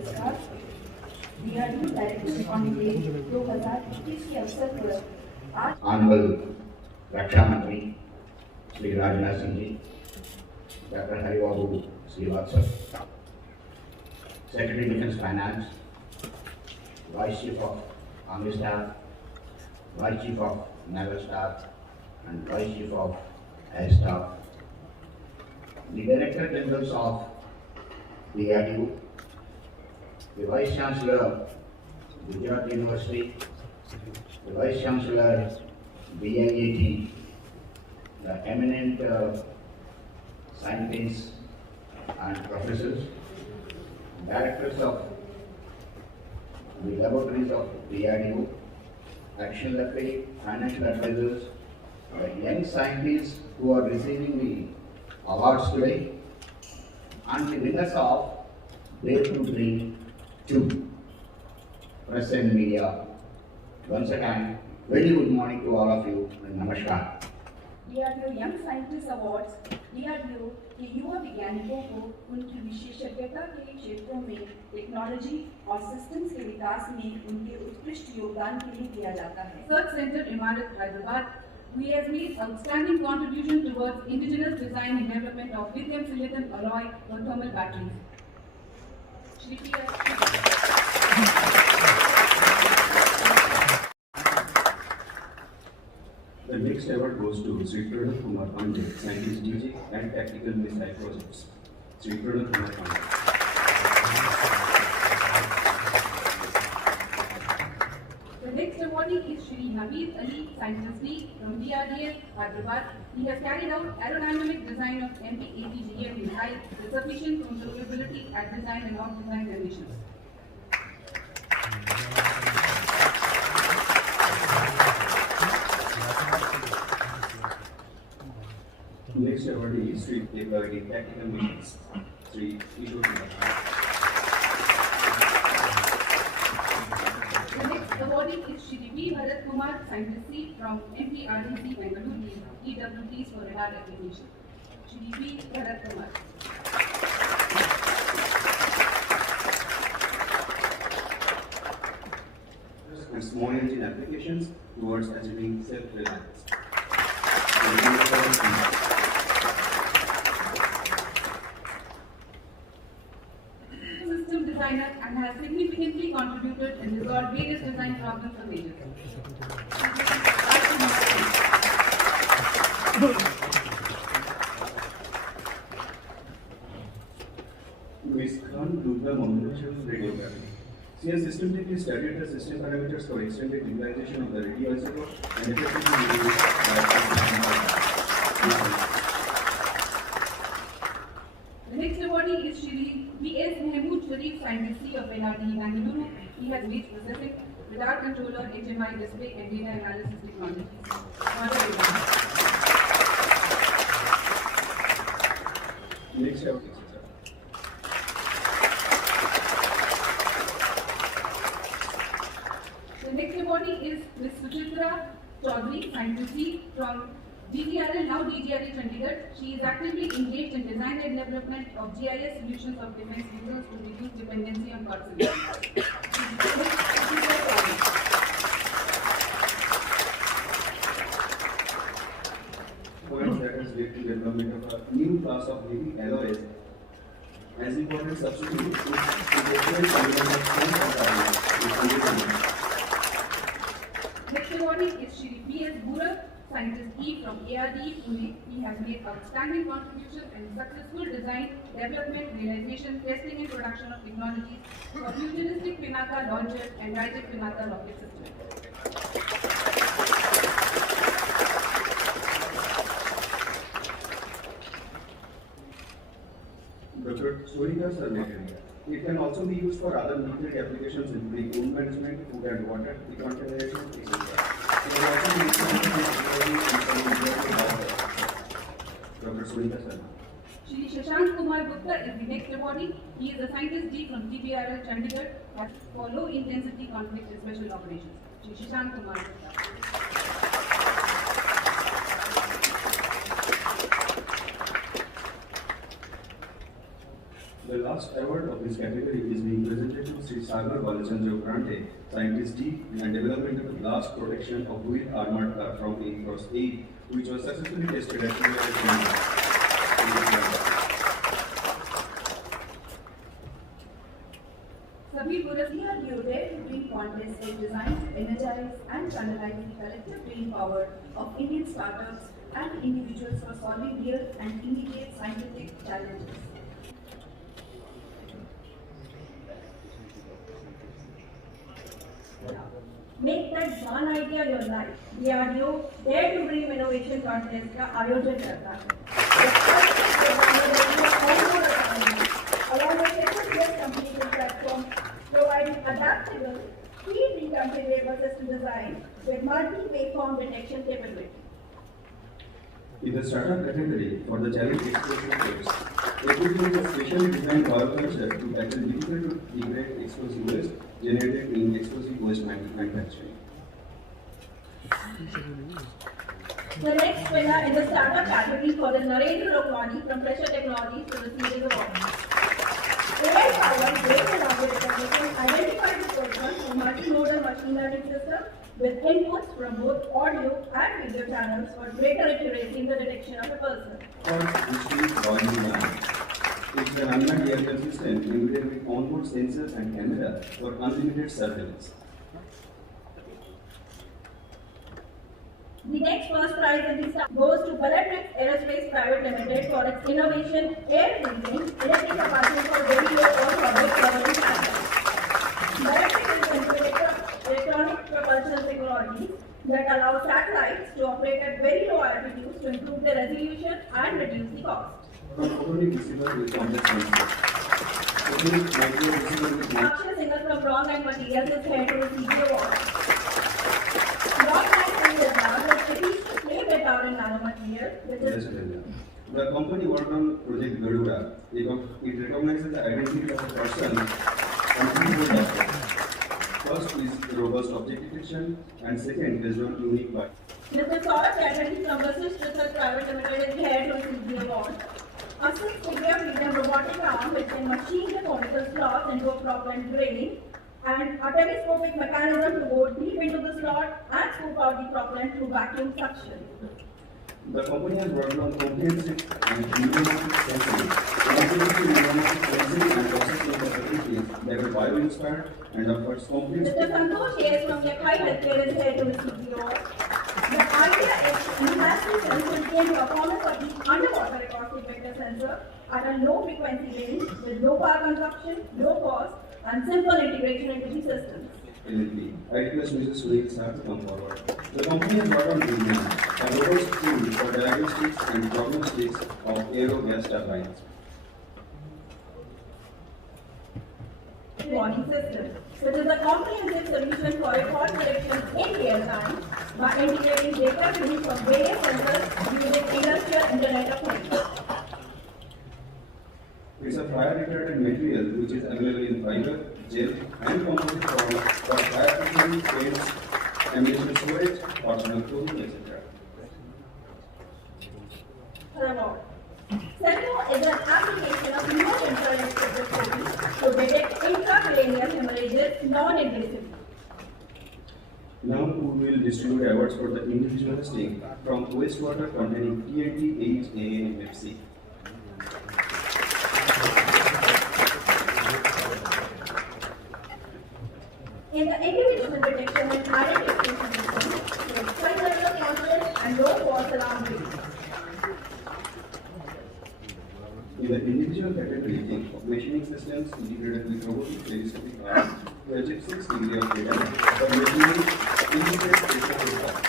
पुरस्कार DRDO director on day 2021 के अवसर पर आज ऑनरेबल रक्षा मंत्री Shri Rajnath Singh ji, doctor Haribabu Srivastava, secretary defence finance, vice chief of army staff, vice chief of naval staff and vice chief of air staff, the director generals of the DRDO, the vice chancellor Gujarat University, the vice chancellor BIAT, the eminent scientists and professors, directors of the laboratories of DRDO, action laboratory, financial advisors, the young scientists who are receiving the awards today, and the winners of Dare to Dream 2, press and media. Once again, very good morning to all of you and namaskar. DRDO young scientist awards DRDO के युवा वैज्ञानिकों को उनकी विशेषज्ञता के क्षेत्रों में technology और सिस्टम्स के विकास में उनके उत्कृष्ट योगदान के लिए दिया जाता है। Research Center Imarat Hyderabad, who has made outstanding contribution towards indigenous design and development of lithium silicon alloy for thermal batteries. Shri The next award goes to Sri Pranab Kumar Pandey, Scientist DG and Tactical Missile Projects. Sri Pranab Kumar Pandey. The next awardee is Shri Naveed Ali, Scientist D from DRDS, Hyderabad. He has carried out aerodynamic design of MP-80GM missile with sufficient controllability at design and off-design conditions. Next awardee is Sri deployed in Tactical Missions. Sri Kishore Kumar. The next awardee is Shri V. Bharat Kumar, Scientist C from MPRDC Bengaluru, EWTs for radar application. Shri V. Bharat Kumar. And small engine applications towards achieving self-reliance. System designer and has significantly contributed and resolved various design problems for majors. Ms. Khan Dubla Mohammed radiography. She has systematically studied the system parameters for extended utilization of the radio isotope and effectively used The next awardee is Shri B.S. Mahmood Sharif, Scientist C of NRD Bengaluru. He has made processing, radar controller, HMI display and data analysis technologies. Next awardee. The next awardee is Ms. Suchitra Chaudhary, Scientist C from DGRL, now DGRA Chandigarh. She is actively engaged in design and development of GIS solutions of defense users to reduce dependency on proximity. Points that has led to development of a new class of heavy alloys as important substitute to different elements of stone and iron. Next awardee is Shri P.S. Bura, Scientist E from ARDE Pune. He has made outstanding contribution and successful design, development, realization, testing and production of technologies for futuristic Pinaka launcher and Rytek Pinaka rocket system. Dr. Surika Sarnagari. It can also be used for other military applications including wound management, food and water, decontamination, etc. It will also be used Dr. Surika Sarnagari. Shri Shashank Kumar Gupta is the next awardee. He is a Scientist D from TGRL Chandigarh for low intensity conflict and special operations. Shri Shashank Kumar Gupta. The last award of this category is being presented to Sri Sagar Balachandra Grante, Scientist D, and development of the blast protection of wheel armored car from A Cross 8, which was successfully tested at सभी पुरस्कार Dare to Dream contest is designed to energize and channelize the collective brain power of Indian startups and individuals for solving real and immediate scientific challenges. Make that one idea your life. DRDO Dare to Dream Innovation Contest का आयोजन करता है. Along with a completed platform providing adaptable, pre-reconfigurable system design with multi-waveform detection capability. In the startup category for the challenge explosion phase, equipment is specially designed bioculture to tackle difficult to degrade explosive waste generated in explosive waste manufacturing. The next winner in the startup category for the Narendra Lokwani from Pressure Technologies to receive his award. AI-powered data and object recognition identified the person through multimodal machine learning system with inputs from both audio and video channels for greater accuracy in the detection of a person. Which is volume line. It's an unmanned aerial system embedded with onboard sensors and camera for unlimited surveillance. The next first prize in this goes to Bellatrix Aerospace Private Limited for its innovation air breathing electric propulsion for very low Earth orbit covering satellites. Bellatrix is into electronic propulsion technologies that allow satellites to operate at very low altitudes to improve their resolution and reduce the cost. Photonic receiver with complex sensors. Photonic micro receiver with Akshay Singhal from Wrong Line Materials is here to receive the award. Wrong Line Materials has produced a flame retardant nanomaterial which is The company worked on Project Garuda. It recognizes the identity of a person on two aspects. First is robust object detection, and second is on unique byte. Mr. Saurabh Chatterjee from Vasisht Research Private Limited is here to receive the award. A 6-figure medium robotic arm which can machine the conical slots into a propellant grain, and a telescopic mechanism to go deep into the slot and scoop out the propellant through vacuum suction. The company has worked on comprehensive and pneumatic sensing, including pneumatic sensing and processing capabilities that are bio-inspired and offers complete. Mr. Santosh A.S. from Yakai Healthcare is here to receive the award. The idea is to enhance the sensitivity and performance of the underwater acoustic vector sensor at a low frequency range with low power consumption, low cost, and simple integration into the systems. LLP. I request Mrs. Sunil Sir to come forward. The company has brought on Vision, a robust tool for diagnostics and prognostics of aero gas turbines. Warning system, which is a comprehensive solution for record correction in real time by integrating data feeds from various sensors using industrial Internet of Things. It's a fire retardant material which is available in fiber, gel, and composite form for fire protection, paints, ammunition storage, personal clothing, etc. Award. CERNO is an application of near-infrared spectroscopy to detect intracranial hemorrhages non-invasively. Now we will distribute awards for the individual testing from wastewater containing TNT 8 AMFC. In the individual detection and identification system, with high level of confidence and low false alarm rates. In the individual category, think of machining systems integrated with robotic telescopic arms to achieve 6 degrees of freedom for machining integrated pressure parts.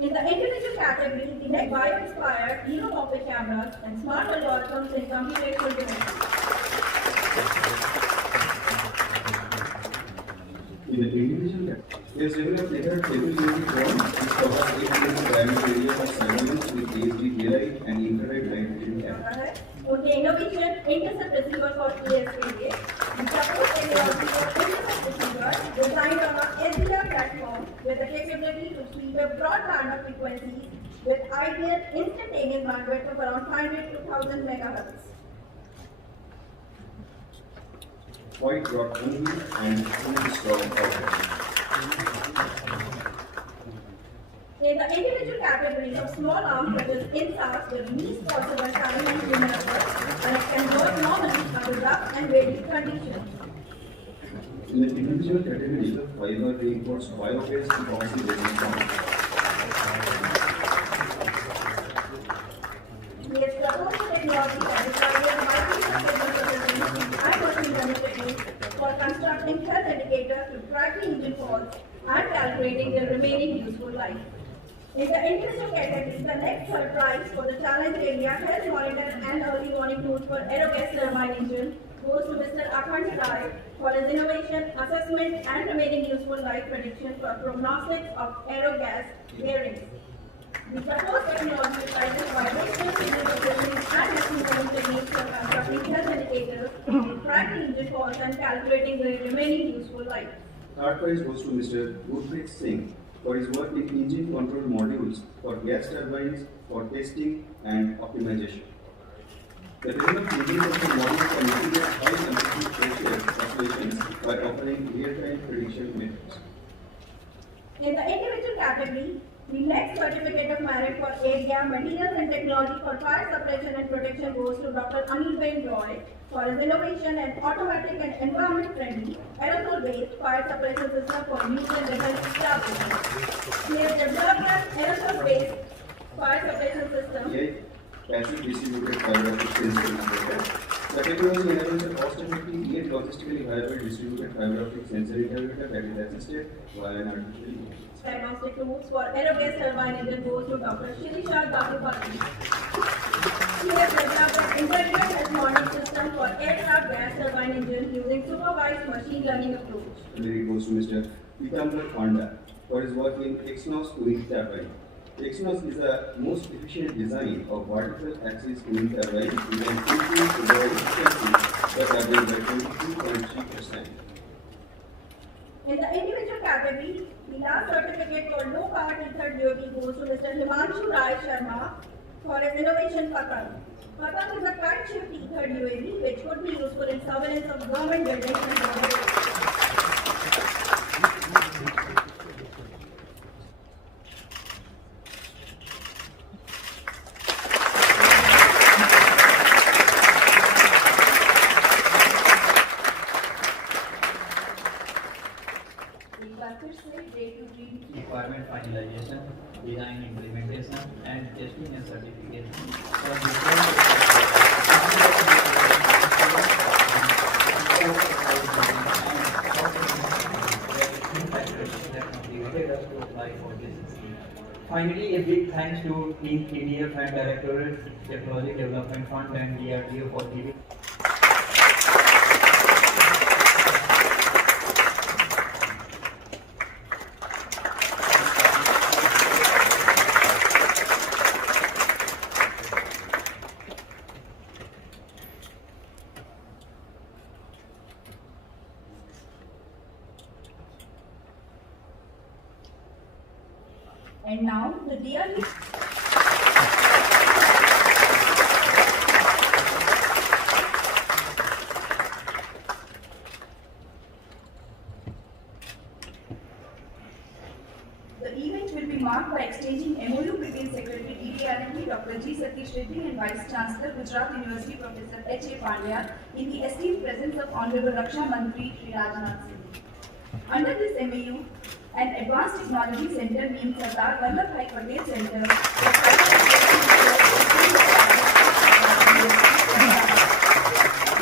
In the individual category, the net bio-inspired neuromorphic cameras and smart algorithms in computational dimensions. In the individual category, is developed later table-unit drone which covers 8 km diameter area of surveillance with HD daylight and infrared night vision camera. उनके innovation intercept receiver for ESPA, the support technology for intercept receiver designed on a SDR platform with the capability to sweep a broad band of frequencies with ideal instantaneous bandwidth of around 500 to 1000 megahertz. White brought only and fully strong output. In the individual categories of small arms such as INSAS with least possible time and human effort, and it can work normally under rough and varied conditions. In the individual category, fiber reinforced bio-based epoxy resin form. We have proposed a technology that requires multi-step processing and machine learning techniques for constructing health indicators to track the engine faults and calculating their remaining useful life. In the individual category, the next third prize for the challenge area Health Monitor and Early Warning Tools for Aerogas Turbine Engine goes to Mr. Akhand Rai for his innovation, assessment and remaining useful life prediction for prognostics of aerogas bearings. The proposed technology utilizes vibrational signal processing and machine learning techniques for constructing health indicators to track the engine faults and calculating the remaining useful life. Third prize goes to Mr. Gurpreet Singh for his work in engine control modules for gas turbines for testing and optimization. The developed engine control modules can mitigate high amplitude pressure oscillations by offering real-time prediction methods. In the individual category, the next certificate of merit for area Materials and Technology for Fire Suppression and Protection goes to Dr. Anil Ben Roy for his innovation and automatic and environment-friendly aerosol-based fire suppression system for use in defense applications. He has developed an aerosol-based fire suppression system. AI passive distributed fiber optic sensor integrator. The technology enables a cost-effective yet logistically viable distributed fiber optic sensor integrator that is assisted via an artificial intelligence. Diagnostic tools for aerogas turbine engine goes to Dr. Shirisha Dabupati. He has developed an integrated health monitoring system for aircraft gas turbine engine using supervised machine learning approach. And then it goes to Mr. Pitambar Panda for his work in Exynos cooling turbine. Exynos is the most efficient design of vertical axis cooling turbine with an increased overall efficiency that averages by 22.3%. In the individual category, the last certificate for low power T3 DOT goes to Mr. Himanshu Rai Sharma for his innovation Patang. Patang is a kite shaped T3 UAV which could be useful in surveillance of government buildings and government. Requirement finalization, design implementation, and testing and certification for different that motivated us to apply for this scheme. Finally, a big thanks to Team PDF and Directorate Technology Development Fund and DRDO for giving. And now the DRDO. The event will be marked by exchanging MOU between Secretary DDRDP Dr. G. Satish Reddy and Vice Chancellor Gujarat University Professor H. A. Pandya in the esteemed presence of Honorable Raksha Mantri Shri Rajnath Singh. Under this MOU, an advanced technology center named Sardar Vallabhbhai Patel Center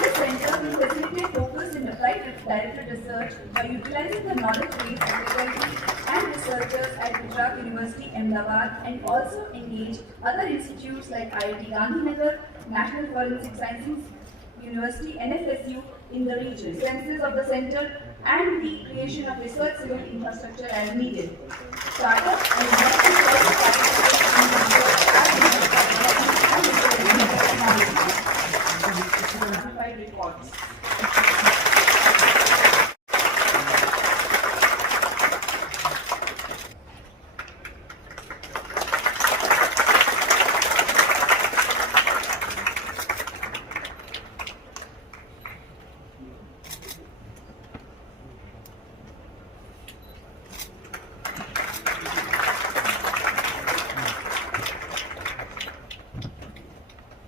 This center will facilitate focused and applied directed research by utilizing the knowledge base of faculty and researchers at Gujarat University, Ahmedabad, and also engage other institutes like IIT Gandhinagar, National Forensic Sciences University, NFSU in the region. Senses of the center and the creation of research civil infrastructure as needed. Startups and investors also participate in reports.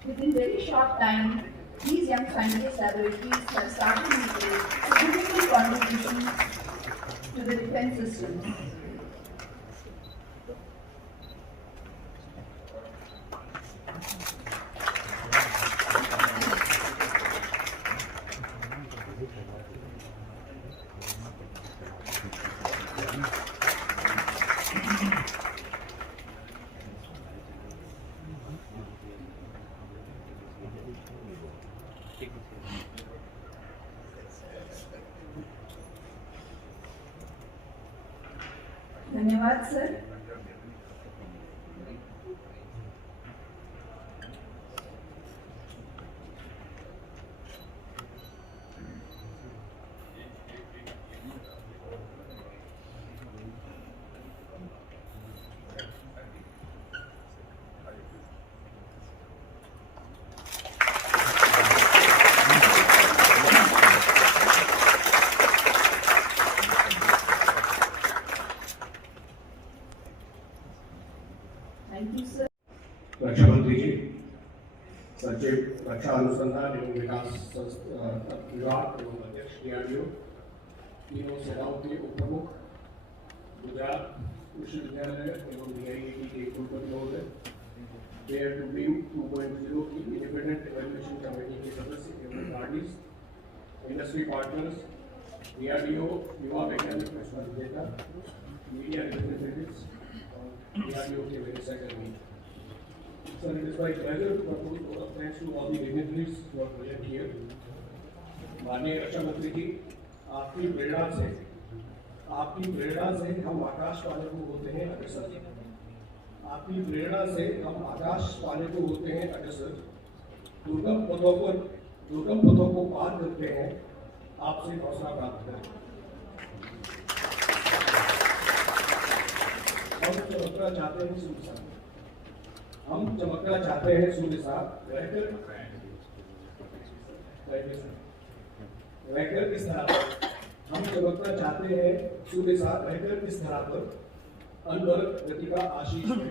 Within very short time, these young scientists laboratories have started making significant contributions to the defense system. धन्यवाद sir. Thank you sir. रक्षा मंत्री जी, सचिव रक्षा अनुसंधान एवं विकास विभाग एवं अध्यक्ष DRDO, तीनों सेनाओं के उप प्रमुख, गुजरात विश्वविद्यालय एवं DIIT के कुलपति महोदय, डेयर टू बीम 2.0 की इंडिपेंडेंट इवैल्यूएशन कमेटी के सदस्य एवं पार्टीज, इंडस्ट्री पार्टनर्स, DRDO युवा वैज्ञानिक पुरस्कार विजेता, मीडिया रिप्रेजेंटेटिव्स, DRDO के वेबसाइट सहकर्मी। Sir, it is my pleasure to propose vote of thanks to all the dignitaries who are present here. माननीय रक्षा मंत्री जी, आपकी प्रेरणा से हम आकाश पाने को होते हैं अग्रसर। आपकी प्रेरणा से हम आकाश पाने को होते हैं अग्रसर। दुर्गम पथों को पार करते हैं, आपसे हौसला प्राप्त करें। हम चमकना चाहते हैं सूर्य साहब, रहकर इस धरा पर। हम चमकना चाहते हैं सूर्य साहब, रहकर इस धरा पर। अनवरत गति का आशीष है,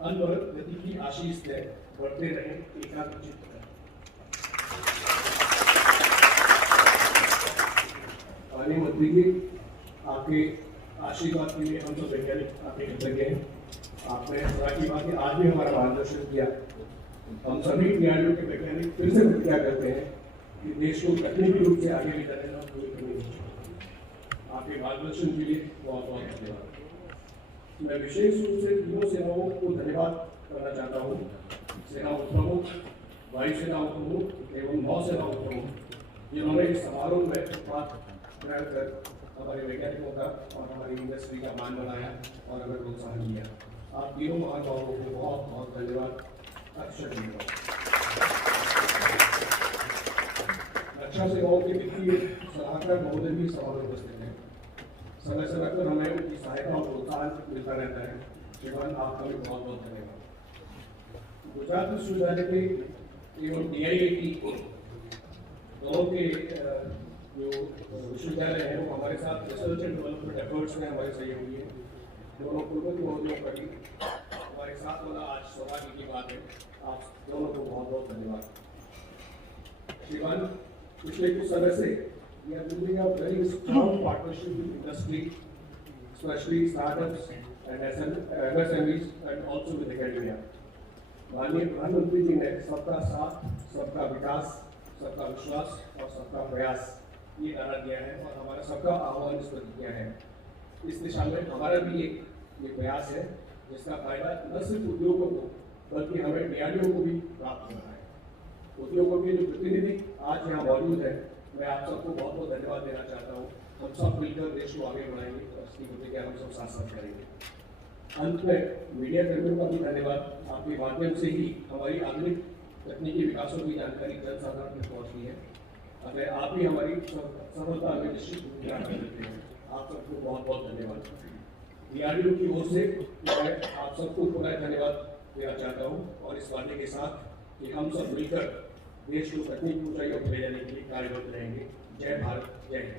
अनवरत गति की आशीष है, बढ़ते रहे एकाग्रचित्त है। माननीय मंत्री जी, आपके आशीर्वाद के लिए हम सब वैज्ञानिक आपके कृतज्ञ हैं। आपने की बात है, आज भी हमारा मार्गदर्शन किया। हम सभी DRDO के वैज्ञानिक फिर से प्रतिज्ञा करते हैं कि देश को तकनीकी रूप से आगे ले जाने का पूरी करनी चाहिए। आपके मार्गदर्शन के लिए बहुत बहुत धन्यवाद। मैं विशेष रूप से तीनों सेनाओं को धन्यवाद करना चाहता हूँ। सेना उप प्रमुख, वायुसेना उप प्रमुख एवं नौसेना उप प्रमुख, जिन्होंने इस समारोह में प्रयास कर हमारे वैज्ञानिकों का और हमारी इंडस्ट्री का मान बनाया और हमें प्रोत्साहन दिया। आप तीनों महानुभावों को बहुत बहुत धन्यवाद। अक्षर धन्यवाद। रक्षा सेवाओं के वित्तीय सलाहकार महोदय भी समारोह में उपस्थित हैं। समय समय पर हमें उनकी सहायता और प्रोत्साहन मिलता रहता है। श्रीमान, आपका भी बहुत बहुत धन्यवाद। गुजरात विश्वविद्यालय के एवं DIIT दोनों के जो विश्वविद्यालय है वो हमारे साथ रिसर्च एंड डेवलपमेंट एफर्ट्स में हमारे सहयोगी है। दोनों कुलपति महोदयों का भी हमारे साथ होना आज सौभाग्य की बात है। आप दोनों को बहुत बहुत धन्यवाद। श्रीमान, पिछले कुछ समय से we are building a very strong partnership with industry, especially startups and MSMEs and also with academia. माननीय प्रधानमंत्री जी ने सबका साथ, सबका विकास, सबका विश्वास और सबका प्रयास ये नारा दिया है और हमारा सबका आह्वान इस पर किया है। इस दिशा में हमारा भी एक ये प्रयास है जिसका फायदा न सिर्फ उद्योगों को बल्कि हमें DRDO को भी प्राप्त हो रहा है। उद्योगों के जो प्रतिनिधि आज यहाँ मौजूद है, मैं आप सबको बहुत बहुत धन्यवाद देना चाहता हूँ। हम सब मिलकर देश को आगे बढ़ाएंगे और इसकी प्रतिज्ञा हम सब साथ साथ करेंगे। अंत में मीडिया कर्मियों का भी धन्यवाद। आपके माध्यम से ही हमारी आधुनिक तकनीकी विकासों की जानकारी जनसाधारण तक पहुँचती है। अगर आप ही हमारी सफलता में निश्चित भूमिका कर देते हैं। आप सबको बहुत बहुत धन्यवाद। DRDO की ओर से मैं आप सबको पुनः धन्यवाद देना चाहता हूँ और इस वादे के साथ कि हम सब मिलकर देश को तकनीकी ऊंचाइयों पर ले जाने के लिए कार्यरत रहेंगे। जय भारत, जय हिंद।